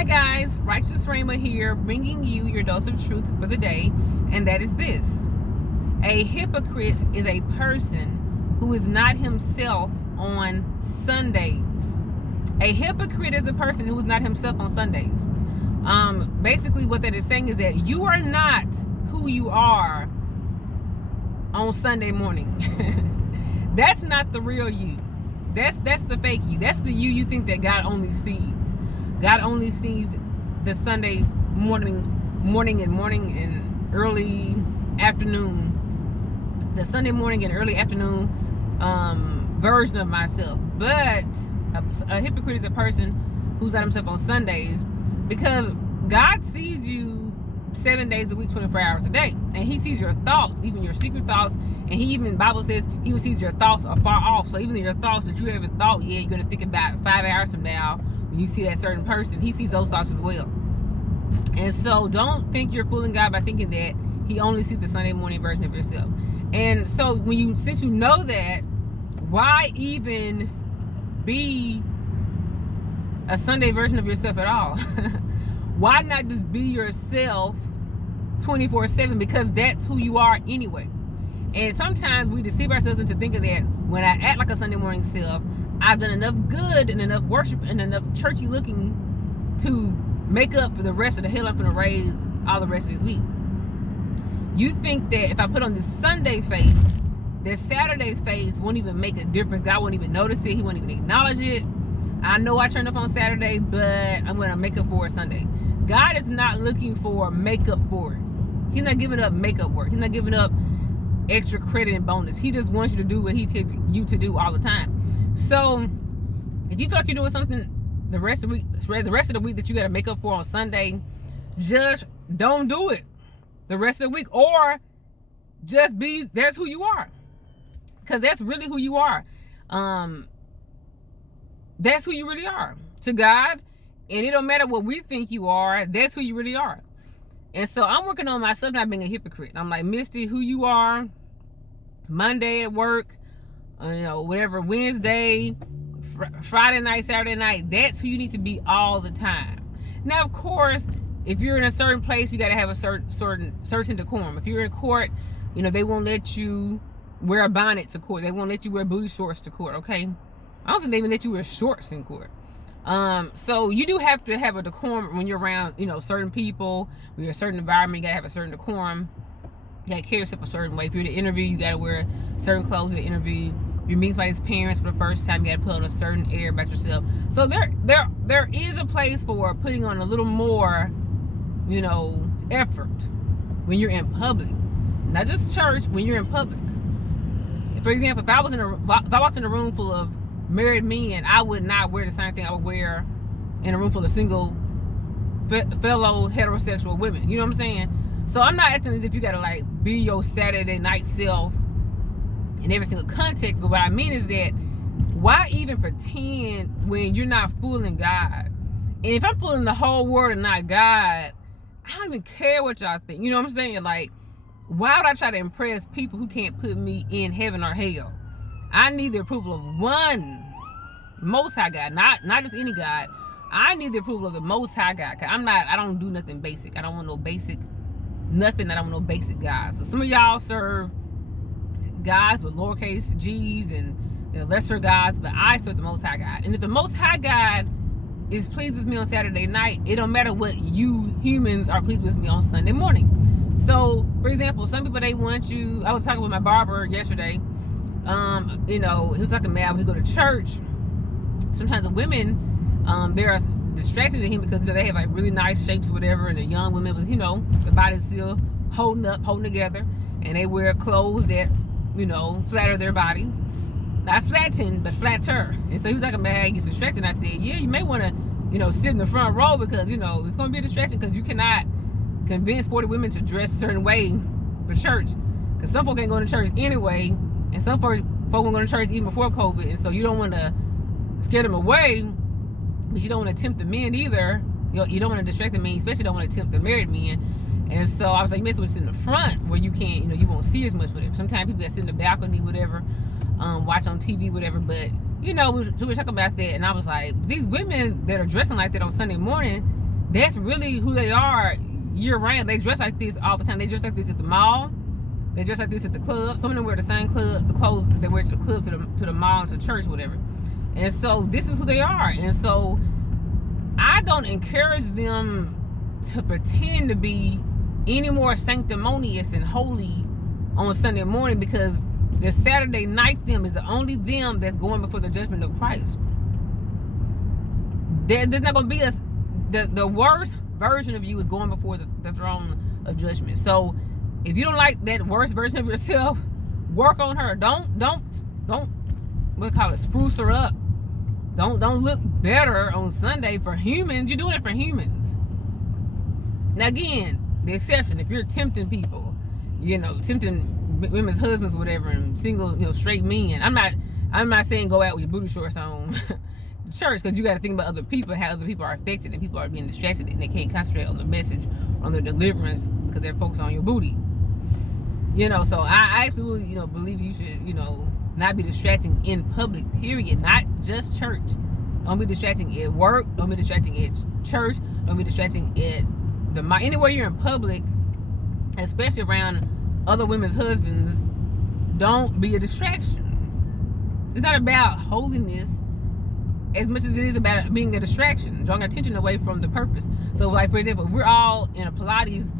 Hi guys, Righteous Rhema here, bringing you your dose of truth for the day, and that is this. A hypocrite is a person who is not himself on Sundays. A hypocrite is a person who is not himself on Sundays. Basically what that is saying is that you are not who you are on Sunday morning. That's not the real you. That's the fake you. That's the you think that God only sees. God only sees the Sunday morning and early afternoon. The Sunday morning and early afternoon version of myself. But a hypocrite is a person who's not himself on Sundays, because God sees you 7 days a week, 24 hours a day. And he sees your thoughts, even your secret thoughts. And he even, the Bible says, he even sees your thoughts are far off. So even your thoughts that you haven't thought yet, you're going to think about 5 hours from now, when you see that certain person, he sees those thoughts as well. And so don't think you're fooling God by thinking that he only sees the Sunday morning version of yourself. And so since you know that, why even be a Sunday version of yourself at all? Why not just be yourself 24/7? Because that's who you are anyway. And sometimes we deceive ourselves into thinking that when I act like a Sunday morning self, I've done enough good and enough worship and enough churchy looking to make up for the rest of the hell I'm going to raise all the rest of this week. You think that if I put on this Sunday face, that Saturday face won't even make a difference. God won't even notice it. He won't even acknowledge it. I know I turned up on Saturday, but I'm going to make up for it Sunday. God is not looking for makeup for it. He's not giving up makeup work. He's not giving up extra credit and bonus. He just wants you to do what he tells you to do all the time. So if you feel like you're doing something the rest of the week that you got to make up for on Sunday, just don't do it the rest of the week, or just that's who you are, because that's really who you are. That's who you really are to God, and it don't matter what we think you are. That's who you really are. And so I'm working on myself not being a hypocrite. I'm like, Misty, who you are Monday at work, whatever, Wednesday, Friday night, Saturday night, that's who you need to be all the time. Now, of course, if you're in a certain place, you got to have a certain decorum. If you're in court, they won't let you wear a bonnet to court. They won't let you wear booty shorts to court, okay? I don't think they even let you wear shorts in court. So you do have to have a decorum when you're around, certain people. When you're in a certain environment, you gotta have a certain decorum. You gotta carry yourself a certain way. If you're at an interview, you gotta wear certain clothes at the interview. If you're meeting somebody's parents for the first time, you gotta put on a certain air about yourself. So there is a place for putting on a little more, effort when you're in public. Not just church, when you're in public. For example, if I walked in a room full of married men, I would not wear the same thing I would wear in a room full of single fellow heterosexual women. You know what I'm saying? So I'm not acting as if you gotta be your Saturday night self in every single context. But what I mean is that why even pretend when you're not fooling God? And if I'm fooling the whole world and not God, I don't even care what y'all think. You know what I'm saying? Why would I try to impress people who can't put me in heaven or hell? I need the approval of one Most High God, not just any God. I need the approval of the Most High God. Cause I don't do nothing basic. I don't want no basic nothing. I don't want no basic gods. So some of y'all serve gods with lowercase g's and they're lesser gods, but I serve the Most High God. And if the Most High God is pleased with me on Saturday night, it don't matter what you humans are pleased with me on Sunday morning. So, for example, some people, they want you. I was talking with my barber yesterday. He was talking about he go to church. Sometimes the women, they're distracted to him because they have really nice shapes or whatever, and the young women with the body's still holding together, and they wear clothes that flatter their bodies. Not flatten, but flatter. And so he was talking about how he gets distracted. And I said, yeah, you may want to sit in the front row because it's going to be a distraction, because you cannot convince 40 women to dress a certain way for church, because some folk ain't going to church anyway, and some folk won't go to church even before COVID, and so you don't want to scare them away, but you don't want to tempt the men either. You don't want to distract the men, especially don't want to tempt the married men. And so I was like, you may as well sit in the front where you can't, you won't see as much with it. Sometimes people that sit in the balcony, whatever, watch on TV, whatever, but we were talking about that, and I was like, these women that are dressing like that on Sunday morning, that's really who they are year round. They dress like this all the time. They dress like this at the mall. They dress like this at the club. Some of them wear the same the clothes they wear to the club, to the mall, to church, whatever. And so this is who they are. And so I don't encourage them to pretend to be any more sanctimonious and holy on Sunday morning, because the Saturday night them is the only them that's going before the judgment of Christ. There's not going to be the worst version of you is going before the throne of judgment. So if you don't like that worst version of yourself, work on her. Don't what call it, spruce her up. Don't look better on Sunday for humans. You're doing it for humans. Now again, the exception, if you're tempting people, tempting women's husbands, whatever, and single, straight men. I'm not saying go out with your booty shorts on to church, because you got to think about other people, how other people are affected, and people are being distracted and they can't concentrate on the message, on their deliverance, because they're focused on your booty. So I absolutely, believe you should, not be distracting in public, period. Not just church. Don't be distracting at work. Don't be distracting at church. Don't be distracting at anywhere you're in public, especially around other women's husbands. Don't be a distraction. It's not about holiness as much as it is about being a distraction, drawing attention away from the purpose. So, like, for example, if we're all in a Pilates,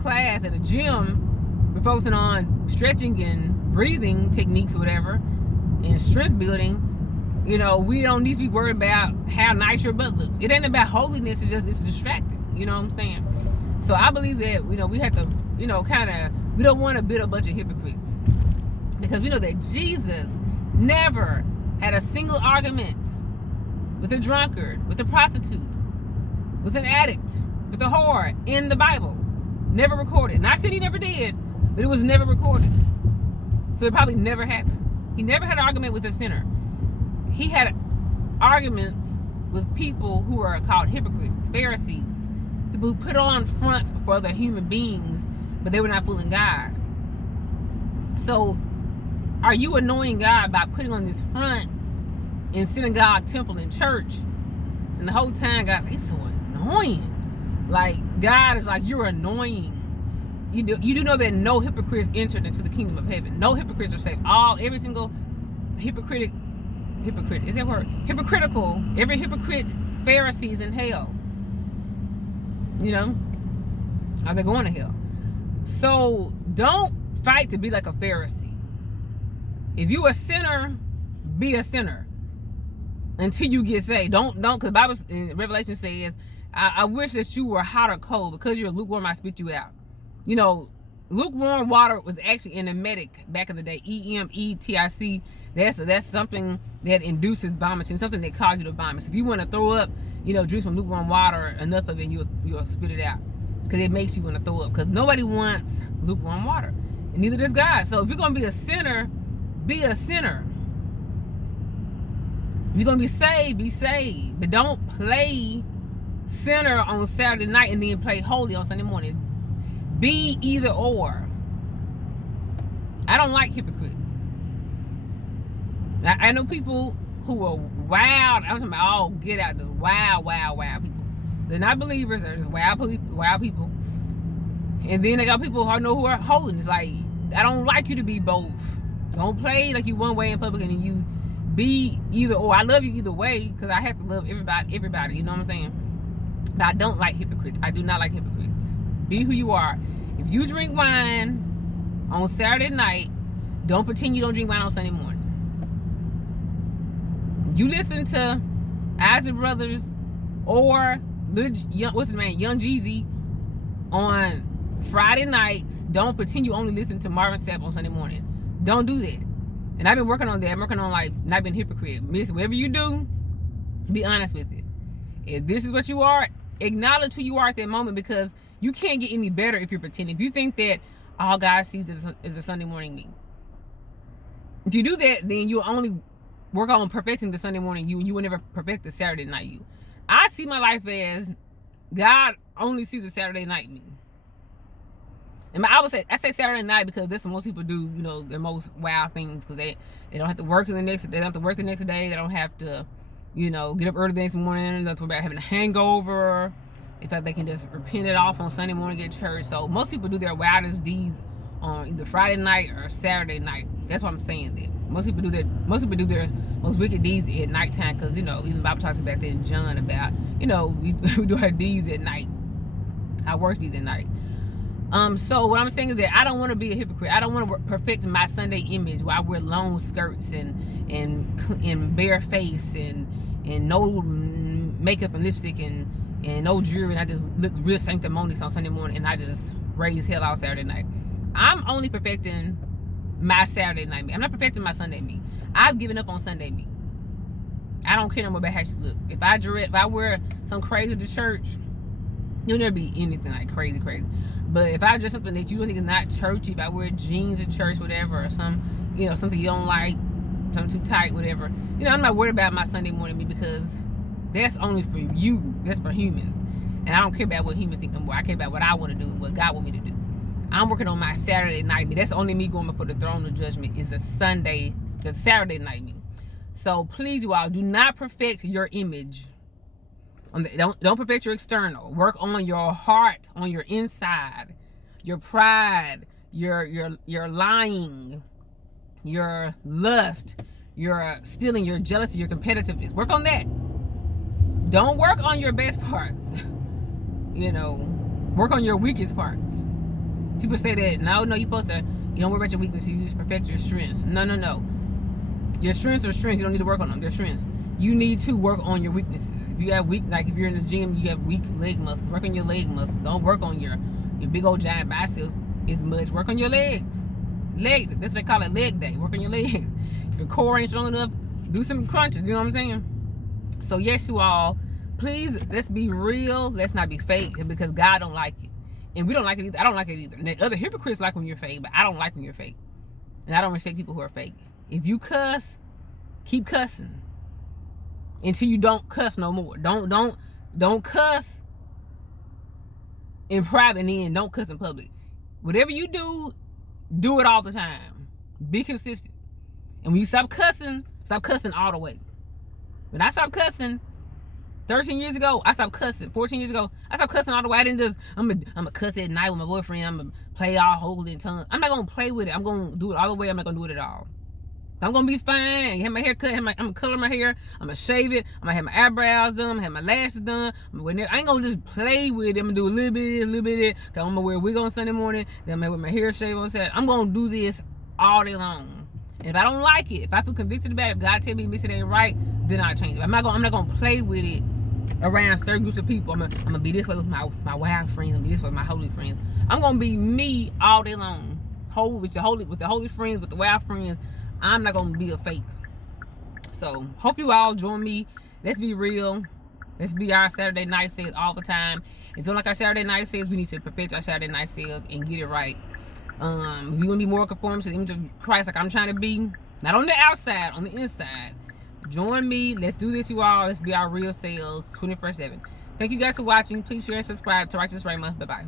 class at a gym, we're focusing on stretching and breathing techniques or whatever, and strength building, we don't need to be worried about how nice your butt looks. It ain't about holiness. It's distracting. You know what I'm saying? So I believe that, we have to, we don't want to build a bunch of hypocrites, because we know that Jesus never had a single argument with a drunkard, with a prostitute, with an addict, with a whore in the Bible. Never recorded. Not saying he never did, but it was never recorded. So it probably never happened. He never had an argument with a sinner. He had arguments with people who are called hypocrites, Pharisees, people who put on fronts for other human beings, but they were not fooling God. So are you annoying God by putting on this front in synagogue, temple, and church? And the whole time God's like, it's so annoying. Like, God is like, you're annoying. You do know that no hypocrites entered into the kingdom of heaven. No hypocrites are saved. Every single hypocrite, is that word? Hypocritical, every hypocrite Pharisees in hell. Are they going to hell? So don't fight to be like a Pharisee. If you a sinner, be a sinner until you get saved. Don't, because the Bible in Revelation says, I wish that you were hot or cold. Because you're lukewarm, I spit you out. Lukewarm water was actually an emetic back in the day. EMETIC. That's something that induces vomiting, something that causes you to vomit. So if you want to throw up, drink some lukewarm water, enough of it, and you'll spit it out, because it makes you want to throw up. Because nobody wants lukewarm water, and neither does God. So if you're gonna be a sinner, be a sinner. If you're gonna be saved, but don't play sinner on Saturday night and then play holy on Sunday morning. Be either or. I don't like hypocrites. I know people who are wild. I'm talking about get out, the wild people. They're not believers. They're just wild people. And then they got people who are holy. It's like, I don't like you to be both. Don't play like you one way in public and then you be either or. I love you either way, because I have to love everybody. You know what I'm saying? But I don't like hypocrites. I do not like hypocrites. Be who you are. If you drink wine on Saturday night, don't pretend you don't drink wine on Sunday morning. You listen to Isaac Brothers or Young Jeezy on Friday nights. Don't pretend you only listen to Marvin Sapp on Sunday morning. Don't do that. And I've been working on that. I'm working on not being hypocrite. Miss, whatever you do, be honest with it. If this is what you are, acknowledge who you are at that moment, because you can't get any better if you're pretending. If you think that all God sees is a Sunday morning me. If you do that, then you'll only work on perfecting the Sunday morning you, and you will never perfect the Saturday night you. I see my life as God only sees the Saturday night me. And I say Saturday night because that's what most people do, their most wild things, because they don't have to work they don't have to work the next day. They don't have to, get up early the next morning. They don't have to worry about having a hangover. They feel like they can just repent it off on Sunday morning at church. So most people do their wildest deeds on either Friday night or Saturday night. That's what I'm saying there. Most people do their most wicked deeds at nighttime, because even the Bible talks about that in John about we do our deeds at night, our worst deeds at night. So what I'm saying is that I don't want to be a hypocrite. I don't want to perfect my Sunday image while I wear long skirts and bare face and no makeup and lipstick and no jewelry, and I just look real sanctimonious on Sunday morning, and I just raise hell out Saturday night. I'm only perfecting my Saturday night me. I'm not perfecting my Sunday me. I've given up on Sunday me. I don't care no more about how she look. If I wear some crazy to church, you'll never be anything like crazy. But if I dress something that you think is not churchy, if I wear jeans to church, whatever, or something you don't like, something too tight, whatever, I'm not worried about my Sunday morning me, because that's only for you. That's for humans. And I don't care about what humans think no more. I care about what I want to do and what God wants me to do. I'm working on my Saturday night me. That's only me going before the throne of judgment is the Saturday night me. So please, you all, do not perfect your image. Don't perfect your external. Work on your heart, on your inside, your pride, your lying, your lust, your stealing, your jealousy, your competitiveness. Work on that. Don't work on your best parts. Work on your weakest parts. People say that, no, you're supposed to, you don't worry about your weaknesses, you just perfect your strengths. No. Your strengths are strengths. You don't need to work on them. They're strengths. You need to work on your weaknesses. If you have if you're in the gym, you have weak leg muscles. Work on your leg muscles. Don't work on your big old giant biceps as much. Work on your legs. That's what they call it, leg day. Work on your legs. If your core ain't strong enough, do some crunches. You know what I'm saying? So yes, you all, please, let's be real. Let's not be fake, because God don't like it. And we don't like it either. I don't like it either. And the other hypocrites like when you're fake, but I don't like when you're fake. And I don't respect people who are fake. If you cuss, keep cussing until you don't cuss no more. Don't cuss in private, and then don't cuss in public. Whatever you do it all the time. Be consistent. And when you stop cussing all the way. When I stopped cussing 13 years ago, I stopped cussing. 14 years ago, I stopped cussing all the way. I didn't just, I'm a cuss at night with my boyfriend. I'm going to play all holy in tongues. I'm not going to play with it. I'm going to do it all the way. I'm not going to do it at all. I'm going to be fine. Have my hair cut. I'm going to color my hair. I'm going to shave it. I'm going to have my eyebrows done. I'm going to have my lashes done. I ain't going to just play with it. I'm going to do a little bit of it. Because I'm going to wear a wig on Sunday morning. Then I'm going to wear my hair shaved on Saturday. I'm going to do this all day long. And if I don't like it, if I feel convicted about it, if God tell me this ain't right, then I'll change it. I'm not going to play with it around certain groups of people. I'm gonna be this way with my wild friends. I'm gonna be this way with my holy friends. I'm gonna be me all day long. With the holy friends, with the wild friends. I'm not gonna be a fake. So hope you all join me. Let's be real. Let's be our Saturday night sales all the time. If you don't like our Saturday night sales, we need to perfect our Saturday night sales and get it right. If you want to be more conformed to the image of Christ, like I'm trying to be, not on the outside, on the inside. Join me. Let's do this, you all. Let's be our real selves 24/7. Thank you guys for watching. Please share and subscribe to Writeous Rhema. Bye-bye.